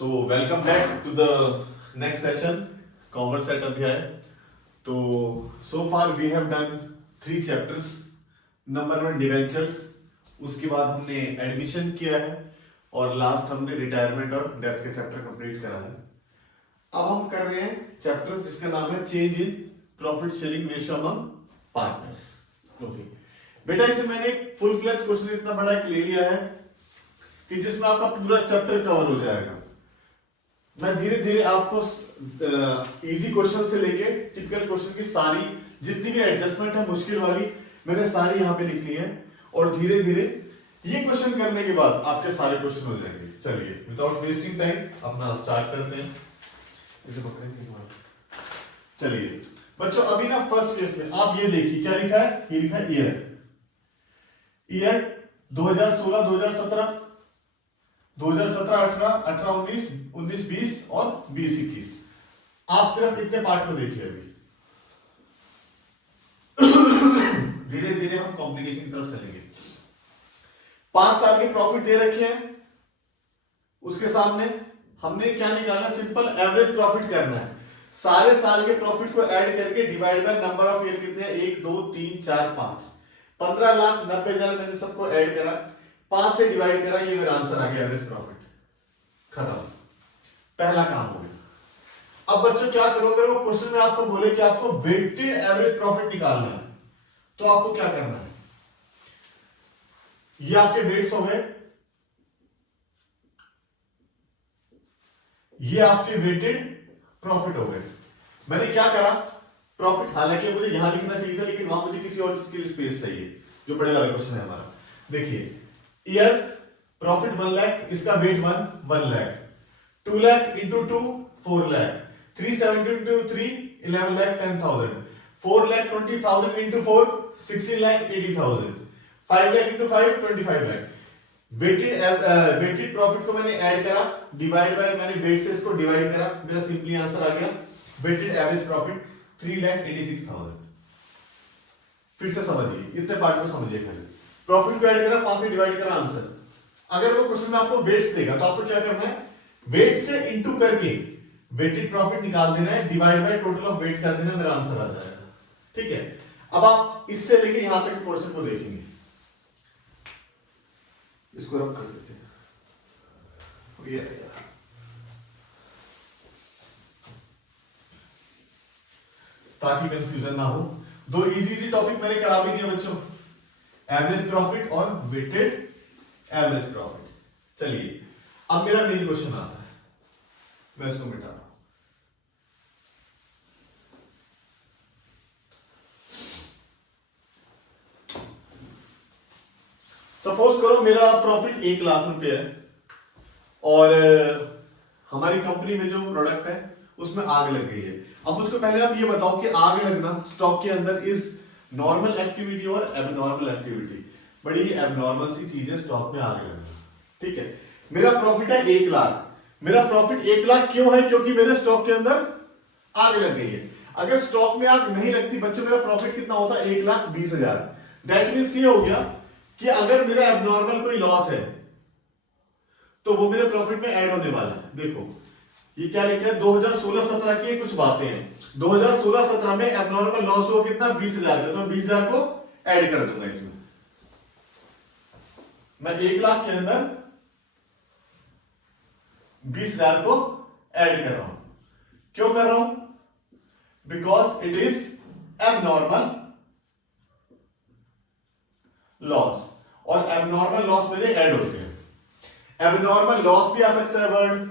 So welcome back to the next session, Commerce set अध्याय. तो so far we have done 3 chapters. Number 1 debentures, उसके बाद हमने admission किया है और लास्ट हमने रिटायरमेंट और डेथ के चैप्टर कंप्लीट करा है. अब हम कर रहे हैं चैप्टर जिसका नाम है change in profit sharing ratio among partners. Okay बेटा, इसमें मैंने एक फुल फ्लेज क्वेश्चन इतना बड़ा एक ले लिया है कि जिसमें आपका पूरा चैप्टर कवर हो जाएगा. मैं धीरे धीरे आपको इजी क्वेश्चन से लेके टिपिकल क्वेश्चन की सारी जितनी भी एडजस्टमेंट है मुश्किल वाली मैंने सारी यहाँ पे लिख ली है और धीरे धीरे ये क्वेश्चन करने के बाद आपके सारे क्वेश्चन हो जाएंगे. चलिए विदाउट वेस्टिंग टाइम अपना स्टार्ट करते हैं. इसे पकड़ेंगे. चलिए बच्चों, अभी ना फर्स्ट केस में आप ये देखिए क्या लिखा है. ये लिखा है ईयर 2016 2017 2017 18 18 19 19 20 और 20 21. आप सिर्फ इतने पार्ट को देखिए. अभी धीरे धीरे हम कॉम्प्लिकेशन की तरफ चलेंगे. 5 साल के प्रॉफिट दे रखे हैं. उसके सामने हमने क्या निकालना, सिंपल एवरेज प्रॉफिट करना है. सारे साल के प्रॉफिट को ऐड करके divide by number of year कितने हैं, 1 2 3 4 5. 15,90,000 मैंने सबको ऐड करा, 5 से डिवाइड करा, ये मेरा आंसर आ गया एवरेज प्रॉफिट. खत्म, पहला काम हो गया. अब बच्चों क्या करो, अगर वो क्वेश्चन में आपको बोले कि आपको वेटेड एवरेज प्रॉफिट निकालना है तो आपको क्या करना है. ये आपके वेट्स हो गए, ये आपके वेटेड प्रॉफिट हो गए. मैंने क्या करा, प्रॉफिट हालांकि मुझे यहां लिखना चाहिए था लेकिन वहां मुझे किसी और चीज के लिए स्पेस चाहिए जो बड़े वाला क्वेश्चन है हमारा. देखिए ईयर प्रॉफिट 1 लाख, इसका weight 1 lakh. 2 lakh into 2 4 lakh. 370 into 3 11 lakh 10,000. 4 lakh 20,000 into 4 16 lakh 80,000. 5 lakh into 5 25 lakh. Weighted profit को मैंने ऐड करा, डिवाइड बाय मैंने वेट से इसको डिवाइड करा, मेरा सिंपली आंसर आ गया वेटेड एवरेज प्रॉफिट 3,86,000. फिर से समझिए, इतने पार्ट को समझिए. खाली प्रॉफिट को ऐड करा, 5 से डिवाइड करा, आंसर. अगर वो क्वेश्चन में आपको वेट्स देगा तो आपको क्या करना है, वेट से इनटू करके वेटेड प्रॉफिट निकाल देना है, divide by total of weight कर देना, मेरा आंसर आ जाएगा. ठीक है. अब आप इससे लेके यहां तक के पोर्शन को देखेंगे. इसको रब कर देते हैं. ये ताकि कंफ्यूजन ना हो. 2 इजी टॉपिक मैंने करा भी दिया बच्चों, एवरेज प्रॉफिट और वेटेड एवरेज प्रॉफिट. चलिए अब मेरा मेन क्वेश्चन आता है, मैं इसको मिटा रहा हूं. सपोज करो मेरा प्रॉफिट 1 लाख रुपए है और हमारी कंपनी में जो प्रोडक्ट है उसमें आग लग गई है. अब मुझको पहले आप ये बताओ कि आग लगना स्टॉक के अंदर इज नॉर्मल एक्टिविटी और एबनॉर्मल एक्टिविटी. बड़ी ही एबनॉर्मल सी चीज है स्टॉक में आग लगना. ठीक है. मेरा प्रॉफिट है 1 लाख. मेरा प्रॉफिट 1 लाख क्यों है, क्योंकि मेरे स्टॉक के अंदर आग लग गई है. अगर स्टॉक में आग नहीं लगती बच्चों, मेरा प्रॉफिट कितना होता, 1,20,000. दैट मींस ये हो गया कि अगर मेरा एबनॉर्मल कोई लॉस है तो वो मेरे प्रॉफिट में ऐड होने वाला है. देखो ये क्या लिखा है, 2016-17 की कुछ बातें हैं. 2016-17 में एबनॉर्मल लॉस हुआ कितना, 20,000 का, तो 20,000 को ऐड कर दूंगा इसमें. मैं 1 लाख के अंदर 20,000 को ऐड कर रहा हूं. क्यों कर रहा हूं, because it is abnormal loss. और एबनॉर्मल लॉस मेरे ऐड होते हैं. एबनॉर्मल लॉस भी आ सकता है वर्ड,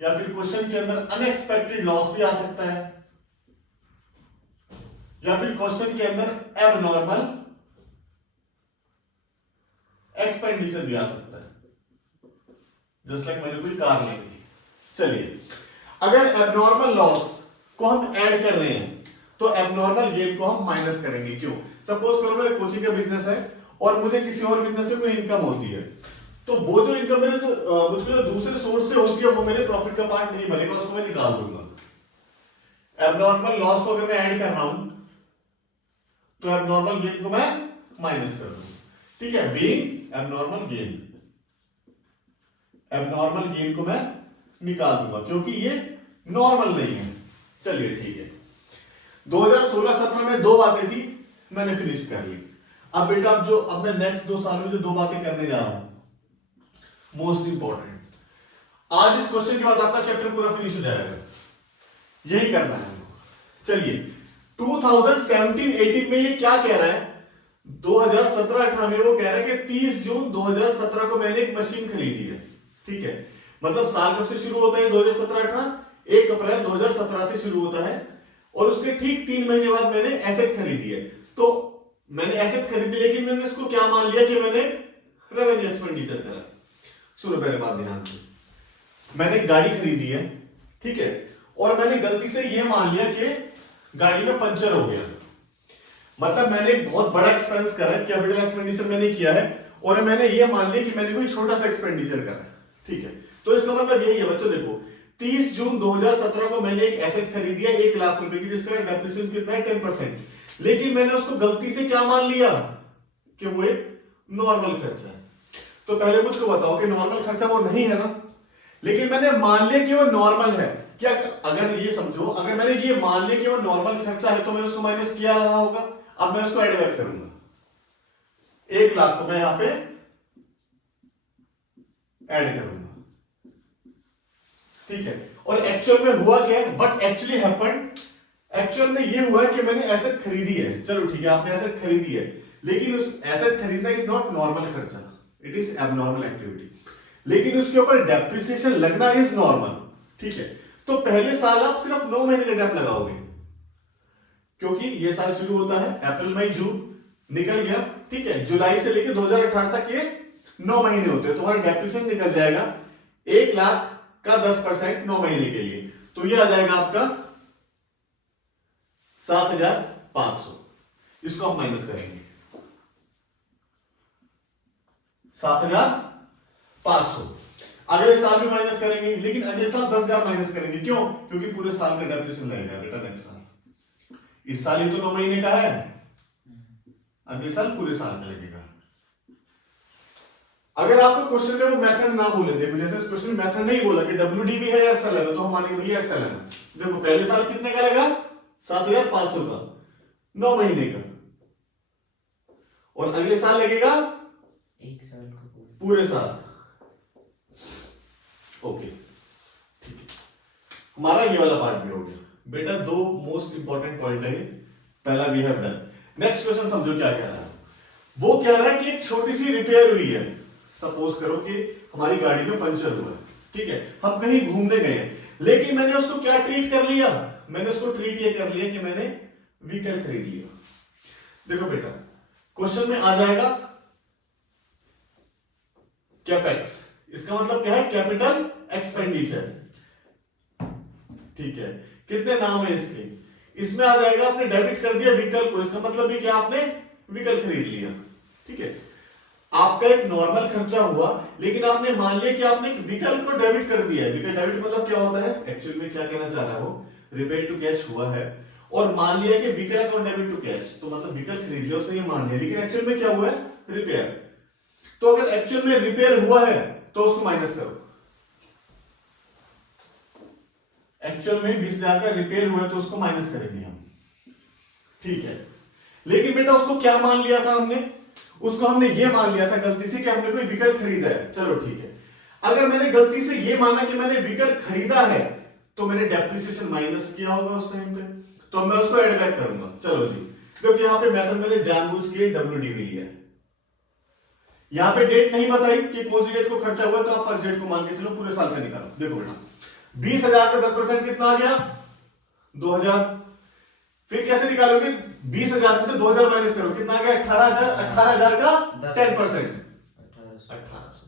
या फिर क्वेश्चन के अंदर अनएक्सपेक्टेड लॉस भी आ सकता है, या फिर क्वेश्चन के अंदर एबनॉर्मल एक्सपेंडिचर भी आ सकता है. जस्ट लाइक मैंने कोई कार ले ली. चलिए अगर एबनॉर्मल लॉस को हम ऐड कर रहे हैं तो एबनॉर्मल गेन को हम माइनस करेंगे. क्यों, सपोज करो मेरे कोचिंग का बिजनेस है और मुझे किसी और बिजनेस से कोई इनकम होती है, तो वो जो इनकम मेरे मुझको जो दूसरे सोर्स से होती है वो मेरे प्रॉफिट का पार्ट नहीं बनेगा, उसको मैं निकाल दूंगा. एबनॉर्मल लॉस को अगर मैं ऐड कर रहा हूं तो एबनॉर्मल गेन को मैं माइनस कर दूंगा. ठीक है, being abnormal gain, abnormal gain को मैं निकाल दूंगा क्योंकि ये नॉर्मल नहीं है। चलिए ठीक है, 2016-17 में दो बातें थी, मैंने फिनिश कर ली। अब बेटा अब मैं नेक्स्ट 2 साल में जो दो बातें करने जा रहा हूं, मोस्ट इंपॉर्टेंट, आज इस क्वेश्चन के बाद आपका चैप्टर पूरा फिनिश हो जाएगा, यही करना है। चलिए 2017-18 में ये क्या कह रहा है, 2017-18 में वो कह रहा है कि 30 जून 2017 को मैंने एक मशीन खरीदी है। ठीक है, मतलब साल कब से शुरू होता है, 2017-18, 1 अप्रैल 2017 से शुरू होता है, और उसके ठीक 3 महीने बाद मैंने एसेट खरीदी है। तो मैंने एसेट खरीदी, लेकिन मैंने इसको क्या मान लिया कि मैंने रेवेन्यू एक्सपेंडिचर करा। सुनो पहले बात ध्यान से, मैंने गाड़ी खरीदी है, ठीक है, और मैंने गलती से यह मान लिया कि गाड़ी में पंचर हो गया, मतलब मैंने एक बहुत बड़ा एक्सपेंस करा है, कैपिटल एक्सपेंडिचर मैंने किया है, और मैंने ये मान लिया कि मैंने कोई छोटा सा एक्सपेंडिचर करा है। ठीक है, तो इसका मतलब यही है बच्चों, देखो 30 जून 2017 को मैंने एक एसेट खरीदी है 1 लाख रुपए की, जिसका डेप्रिसिएशन कितना है 10%, लेकिन मैंने उसको गलती से क्या मान लिया कि वो एक नॉर्मल खर्चा है। तो पहले मुझको बताओ कि नॉर्मल खर्चा वो नहीं है ना, लेकिन मैंने मान लिया कि वो नॉर्मल है। क्या अगर ये समझो, अगर मैंने ये मान लिया कि वो नॉर्मल खर्चा है तो मैंने उसको माइनस किया रहा होगा। अब मैं उसको एड बैक करूंगा, 1 लाख को मैं यहां पे ऐड करूंगा, ठीक है। और एक्चुअल में हुआ क्या है, व्हाट एक्चुअली हैपेंड, एक्चुअल में ये हुआ है कि मैंने एसेट खरीदी है, चलो ठीक है, आपने एसेट खरीदी है, लेकिन उस एसेट खरीदना इज नॉट नॉर्मल खर्चा, इट इज एबनॉर्मल एक्टिविटी, लेकिन उसके ऊपर डेप्रिसिएशन लगना इज नॉर्मल। ठीक है, तो पहले साल आप सिर्फ 9 महीने का डेप लगाओगे, क्योंकि ये साल शुरू होता है अप्रैल मई जून, निकल गया, ठीक है, जुलाई से लेकर 2018 तक ये 9 महीने होते हैं, तुम्हारा डेप्रिसिएशन निकल जाएगा 1 लाख का 10% 9 महीने के लिए, तो ये आ जाएगा आपका 7,500। इसको हम माइनस करेंगे 7,500, अगले साल भी माइनस करेंगे, लेकिन अगले साल 10,000 माइनस करेंगे, क्यों, क्योंकि पूरे साल का डेप्रिसिएशन लगेगा बेटा नेक्स्ट साल। इस साल ही तो 9 महीने का है, अगले साल पूरे साल का लगेगा। अगर आपको क्वेश्चन में वो मेथड ना बोले, देखो जैसे इस क्वेश्चन में मेथड नहीं बोला कि WD भी है या SLN है, तो हम मानेंगे भैया SLN है। देखो पहले साल कितने का लगा, 7,500 का 9 महीने का, और अगले साल लगेगा 1 साल का पूरे साल का। ओके ठीक है, हमारा ये वाला पार्ट भी हो गया बेटा। 2 मोस्ट इंपॉर्टेंट पॉइंट है, पहला we have done. Next question समझो क्या कह रहा है, वो कह रहा है कि एक छोटी सी रिपेयर हुई है, सपोज करो कि हमारी गाड़ी में पंचर हुआ है, ठीक है, हम कहीं घूमने गए, लेकिन मैंने उसको क्या ट्रीट कर लिया, मैंने उसको ट्रीट ये कर लिया कि मैंने व्हीकल खरीद लिया। देखो बेटा क्वेश्चन में आ जाएगा कैपेक्स, इसका मतलब क्या है, कैपिटल एक्सपेंडिचर, ठीक है, कितने नाम है इसके, इसमें आ जाएगा आपने डेबिट कर दिया व्हीकल को, इसका मतलब भी क्या, आपने व्हीकल खरीद लिया, ठीक है। आपका एक नॉर्मल खर्चा हुआ, लेकिन आपने मान लिया कि आपने एक व्हीकल को डेबिट कर दिया है। व्हीकल डेबिट मतलब क्या होता है, एक्चुअल में क्या कहना चाह रहा है वो, रिपेयर टू कैश हुआ है, और मान लिया कि vehicle account debit to cash, तो मतलब व्हीकल खरीद लिया उसने, ये मान लिया, लेकिन एक्चुअल में क्या हुआ है, रिपेयर। तो अगर एक्चुअल में रिपेयर हुआ है तो उसको माइनस करो, एक्चुअल में 20,000 का रिपेयर हुआ है तो उसको माइनस करेंगे हम, ठीक है। लेकिन बेटा उसको क्या मान लिया था हमने, उसको हमने ये मान लिया था गलती से कि हमने कोई व्हीकल खरीदा है, चलो ठीक है। अगर मैंने गलती से ये माना कि मैंने व्हीकल खरीदा है, तो मैंने डेप्रिसिएशन माइनस किया होगा उस टाइम पे, तो मैं उसको ऐड बैक करूंगा, चलो जी, क्योंकि यहां पे मेथड मैंने जानबूझ के WD भी लिया है। यहां पे डेट नहीं बताई कि कौन सी डेट को खर्चा हुआ, तो आप फर्स्ट डेट को मान के चलो, पूरे साल का निकालो। देखो बेटा 20,000 का 10% कितना आ गया, 2,000, फिर कैसे निकालोगे, 20,000 में से 2,000 माइनस करो, कितना आ गया, 18,000, 18,000 का 10%, 1800,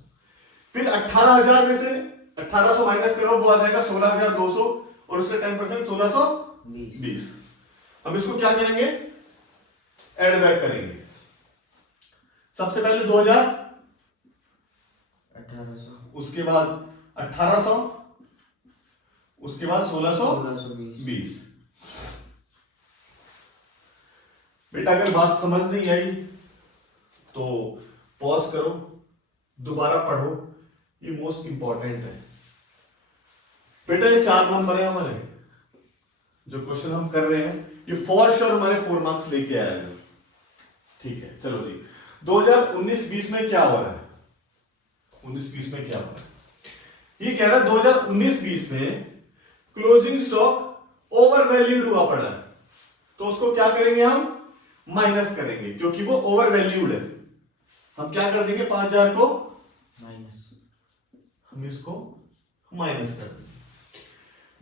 फिर 18,000 में से 1800 माइनस करो, वो आ जाएगा 16,200, और उसका 10% 1,620। अब इसको क्या करेंगे, ऐड बैक करेंगे। सबसे पहले 2,000, 1800, उसके बाद 1,800, उसके बाद 1,620। बेटा अगर बात समझ नहीं आई तो पॉज करो, दोबारा पढ़ो, ये मोस्ट इंपॉर्टेंट है बेटा। ये 4 नंबर है हमारे, जो क्वेश्चन हम कर रहे हैं ये फॉर श्योर हमारे 4 मार्क्स लेके आएगा। ठीक है, चलो जी 2019-20 में क्या हो रहा है, 19-20 में क्या हो रहा है, ये कह रहा है 2019-20 में क्लोजिंग स्टॉक ओवर वैल्यूड हुआ पड़ा है, तो उसको क्या करेंगे हम माइनस करेंगे, क्योंकि वो ओवर वैल्यूड है। हम क्या कर देंगे 5000 को माइनस, हम इसको माइनस कर देंगे।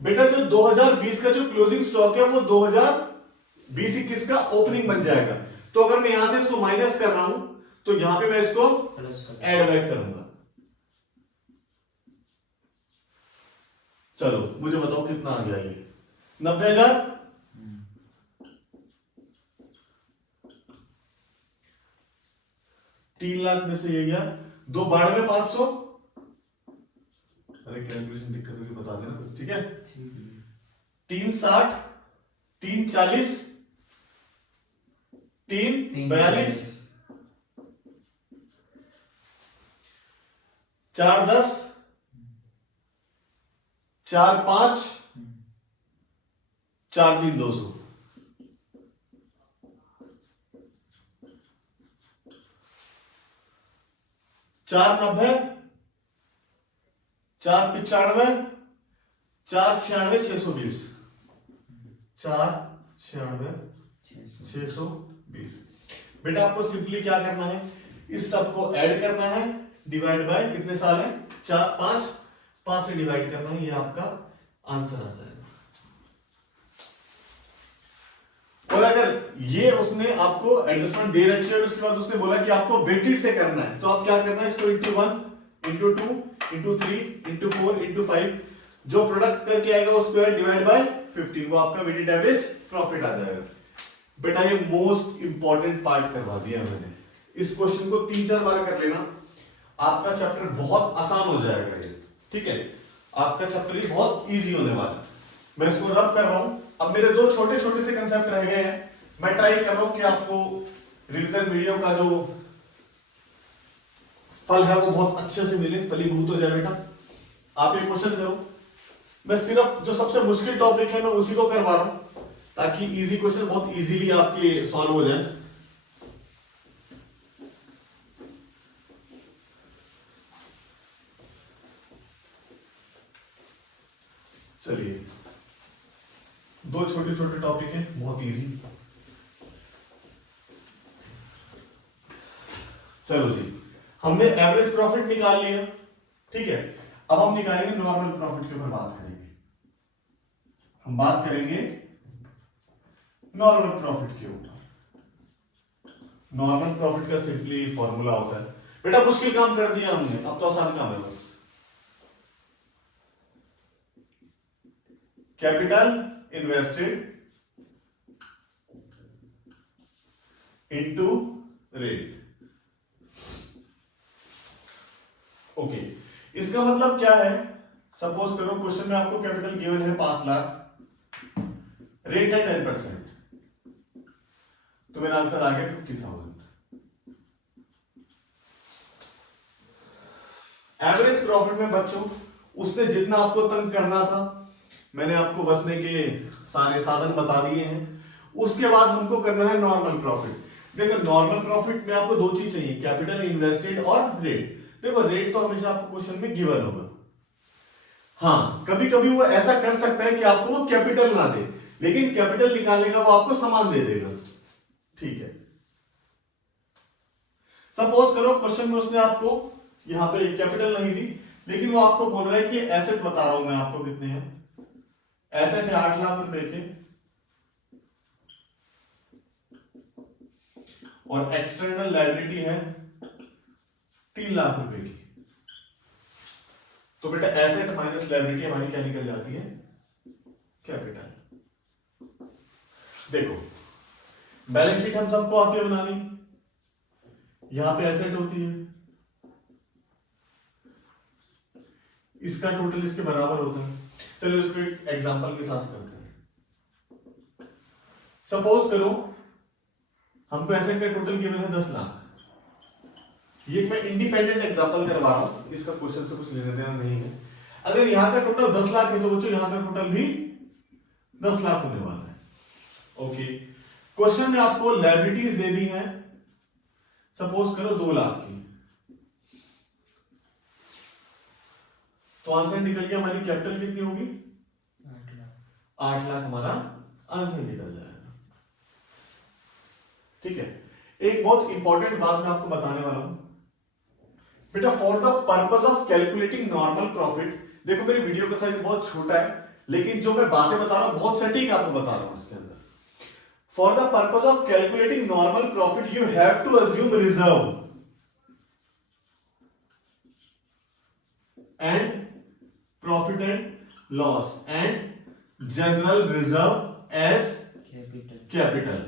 बेटा जो 2020 का जो क्लोजिंग स्टॉक है वो 2020-21 का ओपनिंग बन जाएगा, तो अगर मैं यहां से इसको माइनस कर रहा हूं तो यहां पे मैं इसको प्लस कर ऐड बैक करूंगा। चलो मुझे बताओ कितना आ गया ये 90,000। 3 लाख में से ये गया 292,500। अरे कैलकुलेशन दिक्कत होगी बता देना, ठीक है। 360, 340, 342, 410, 45, 43,200। 490, 495, 496, 620, 496, 620। बेटा आपको सिंपली क्या करना है, इस सब को ऐड करना है, डिवाइड बाय कितने साल है 4, 5 से डिवाइड करना है, ये आपका आंसर आ जाएगा। और अगर ये उसने आपको एडजस्टमेंट दे रखी है और उसके बाद उसने बोला कि आपको वेटेड से करना है, तो आप क्या करना है, इसको into 1, into 2, into 3, into 4, into 5, जो प्रोडक्ट करके आएगा उसको डिवाइड बाय 15, वो आपका वेटेड एवरेज प्रॉफिट आ जाएगा। बेटा ये मोस्ट इंपॉर्टेंट पार्ट करवा दिया मैंने, इस क्वेश्चन को 3-4 बार कर लेना, आपका चैप्टर बहुत आसान हो जाएगा ये, ठीक है। आपका चैप्टर ये बहुत इजी होने वाला है। मैं इसको रब कर रहा हूं, अब मेरे 2 छोटे छोटे से कंसेप्ट रह गए हैं, मैं ट्राई कर रहा हूं कि आपको रिवीजन वीडियो का जो फल है वो बहुत अच्छे से मिले, फलीभूत हो जाए। बेटा आप ये क्वेश्चन करो, मैं सिर्फ जो सबसे मुश्किल टॉपिक है मैं उसी को करवा रहा हूं, ताकि इजी क्वेश्चन बहुत इजीली आपके सॉल्व हो जाए। चलिए 2 छोटे छोटे टॉपिक हैं, बहुत इजी। चलो जी, हमने एवरेज प्रॉफिट निकाल लिया, ठीक है। अब हम निकालेंगे नॉर्मल प्रॉफिट के ऊपर बात करेंगे, हम बात करेंगे नॉर्मल प्रॉफिट के ऊपर। नॉर्मल प्रॉफिट का सिंपली फॉर्मूला होता है, बेटा मुश्किल काम कर दिया हमने, अब तो आसान काम है बस। Capital invested into rate. Okay, इसका मतलब क्या है, सपोज करो क्वेश्चन में आपको कैपिटल गिवन है 5 लाख, रेट है 10%, तो मेरा आंसर आ गया 50,000। एवरेज प्रॉफिट में बच्चों उसने जितना आपको तंग करना था, मैंने आपको बचने के सारे साधन बता दिए हैं। उसके बाद हमको करना है नॉर्मल प्रॉफिट। देखो नॉर्मल प्रॉफिट में आपको 2 चीज चाहिए, कैपिटल इन्वेस्टेड और रेट। देखो रेट तो हमेशा आपको क्वेश्चन में गिवन होगा, हाँ कभी कभी वो ऐसा कर सकता है कि आपको वो कैपिटल ना दे, लेकिन कैपिटल निकालने का वो आपको सामान दे देगा, ठीक है। सपोज करो क्वेश्चन में उसने आपको यहां पे कैपिटल नहीं दी, लेकिन वो आपको बोल रहा है कि एसेट बता रहा हूं मैं आपको कितने हैं, एसेट है 8 लाख रुपए के और एक्सटर्नल लायबिलिटी है 3 लाख रुपए की। तो बेटा एसेट माइनस लायबिलिटी हमारी क्या निकल जाती है, कैपिटल। देखो बैलेंस शीट हम सबको आती है बनानी, यहां पे एसेट होती है, इसका टोटल इसके बराबर होता है। चलो इसको एक एग्जांपल के साथ करते हैं। सपोज करो हमको एसेट का टोटल गिवन है 10 लाख, ये मैं इंडिपेंडेंट एग्जांपल करवा रहा हूं, इसका क्वेश्चन से कुछ लेना देना नहीं है। अगर यहाँ का टोटल 10 लाख है तो बच्चों यहाँ का टोटल भी 10 लाख होने वाला है। ओके, क्वेश्चन में आपको लायबिलिटीज दे दी है, सपोज करो 2 लाख की, तो आंसर निकल गया हमारी कैपिटल कितनी होगी 8 लाख हमारा आंसर निकल जाएगा। ठीक है, एक बहुत इंपॉर्टेंट बात मैं आपको बताने वाला हूं बेटा, for the purpose of calculating normal profit. देखो मेरी वीडियो का साइज बहुत छोटा है, लेकिन जो मैं बातें बता रहा हूं बहुत सटीक आपको बता रहा हूं इसके अंदर। For the purpose of calculating normal profit you have to assume reserve and profit and loss and general reserve as capital.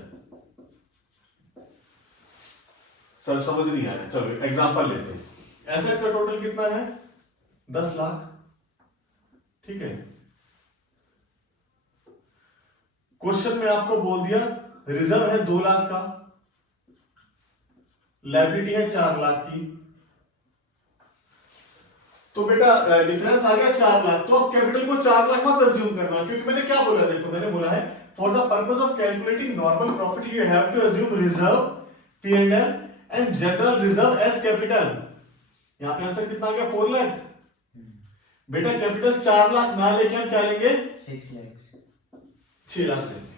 Sir समझ नहीं आया, चलो एग्जांपल लेते हैं। एसेट का टोटल कितना है 10 लाख। ठीक है, क्वेश्चन में आपको बोल दिया रिजर्व है 2 लाख का, लायबिलिटी है 4 लाख की, तो बेटा डिफरेंस आ गया 4 लाख। तो अब कैपिटल को 4 लाख मत अज्यूम करना, क्योंकि मैंने क्या बोला, देखो मैंने बोला है for the purpose of calculating normal profit you have to assume reserve P&L and general reserve as capital. यहां पे आंसर कितना आ गया 4 लाख। बेटा कैपिटल 4 लाख ना लेके हम क्या लेंगे 6 लाख लेंगे।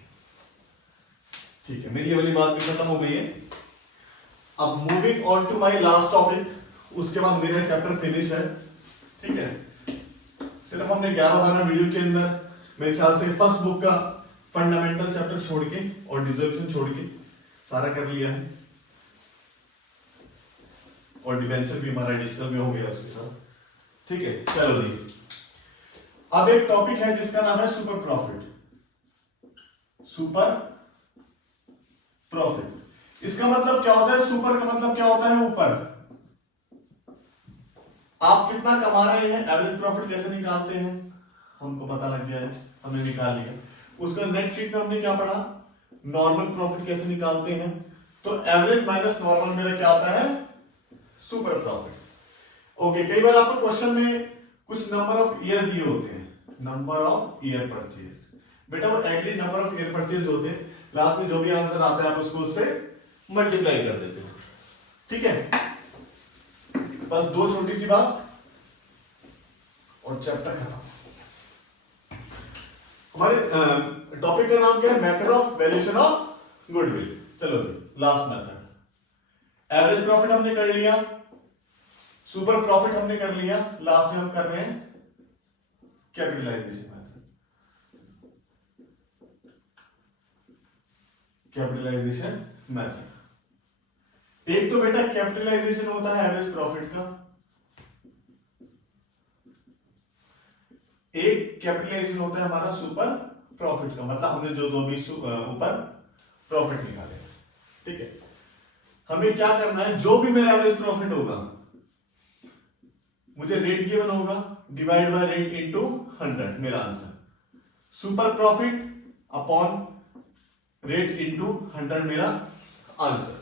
ठीक है, मेरी ये वाली बात भी खत्म हो गई है। अब moving on to my last topic, उसके बाद मेरा चैप्टर फिनिश है। ठीक है, सिर्फ हमने 11-12 वीडियो के अंदर मेरे ख्याल से फर्स्ट बुक का फंडामेंटल चैप्टर छोड़ के और डिसर्प्शन छोड़ के सारा कर लिया है, और डिवेंचर भी हमारा एडिशनल में हो गया उसके साथ। ठीक है, चलो जी, अब एक टॉपिक है जिसका नाम है सुपर प्रॉफिट। सुपर प्रॉफिट, इसका मतलब क्या होता है, सुपर का मतलब क्या होता है ऊपर। आप कितना कमा रहे हैं, एवरेज प्रॉफिट कैसे निकालते हैं हमको पता लग गया है, हमने निकाल लिया। उसका नेक्स्ट शीट में हमने क्या पढ़ा, नॉर्मल प्रॉफिट कैसे निकालते हैं। तो एवरेज माइनस नॉर्मल मेरा क्या आता है सुपर प्रॉफिट। ओके, कई बार आपको क्वेश्चन में कुछ नंबर ऑफ ईयर दिए होते हैं, नंबर ऑफ ईयर परचेज। बेटा वो agree number of year purchase होते हैं, लास्ट में जो भी आंसर आता है आप उसको उससे मल्टीप्लाई कर देते हो। ठीक है, बस 2 छोटी सी बात और चैप्टर खत्म। हमारे टॉपिक का नाम क्या है, method of valuation of goodwill. चलो लास्ट मेथड, एवरेज प्रॉफिट हमने कर लिया, सुपर प्रॉफिट हमने कर लिया, लास्ट में हम कर रहे हैं कैपिटलाइजेशन मेथड। कैपिटलाइजेशन मेथड, एक तो बेटा कैपिटलाइजेशन होता है एवरेज प्रॉफिट का, एक कैपिटलाइजेशन होता है हमारा सुपर प्रॉफिट का, मतलब हमने जो दो भी ऊपर प्रॉफिट निकाले। ठीक है, हमें क्या करना है, जो भी मेरा एवरेज प्रॉफिट होगा मुझे रेट गिवन होगा, डिवाइड बाय रेट इनटू 100 मेरा answer. Super profit upon rate into 100 मेरा आंसर।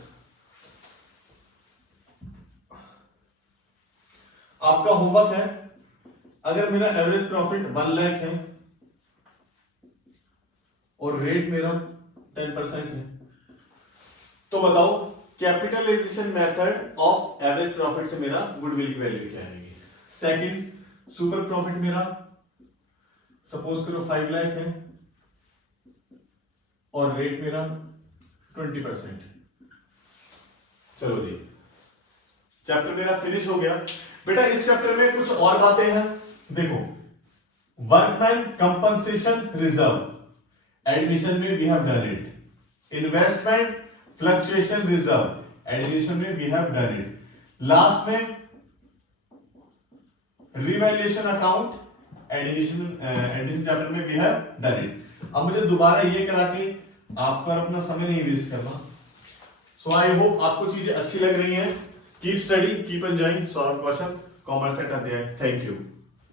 आपका होमवर्क है, अगर मेरा एवरेज प्रॉफिट 1 लाख है और रेट मेरा 10% है, तो बताओ capitalisation method of average profit से मेरा गुडविल की वैल्यू क्या आएगी। सेकंड, सुपर प्रॉफिट मेरा सपोज करो 5 लाख है और रेट मेरा 20%। चलो जी, चैप्टर मेरा फिनिश हो गया। बेटा इस चैप्टर में कुछ और बातें हैं, देखो वर्कमैन कंपनसेशन रिजर्व एडमिशन में we have done it, investment fluctuation reserve admission में we have done it, last में रिवैल्यूएशन अकाउंट एडमिशन चैप्टर में वी हैव डन इट। अब मुझे दोबारा ये करा के आपका अपना समय नहीं वेस्ट करना। सो आई होप आपको चीजें अच्छी लग रही हैं। Keep study, keep enjoying, solve question, commerce set अध्याय। Thank you.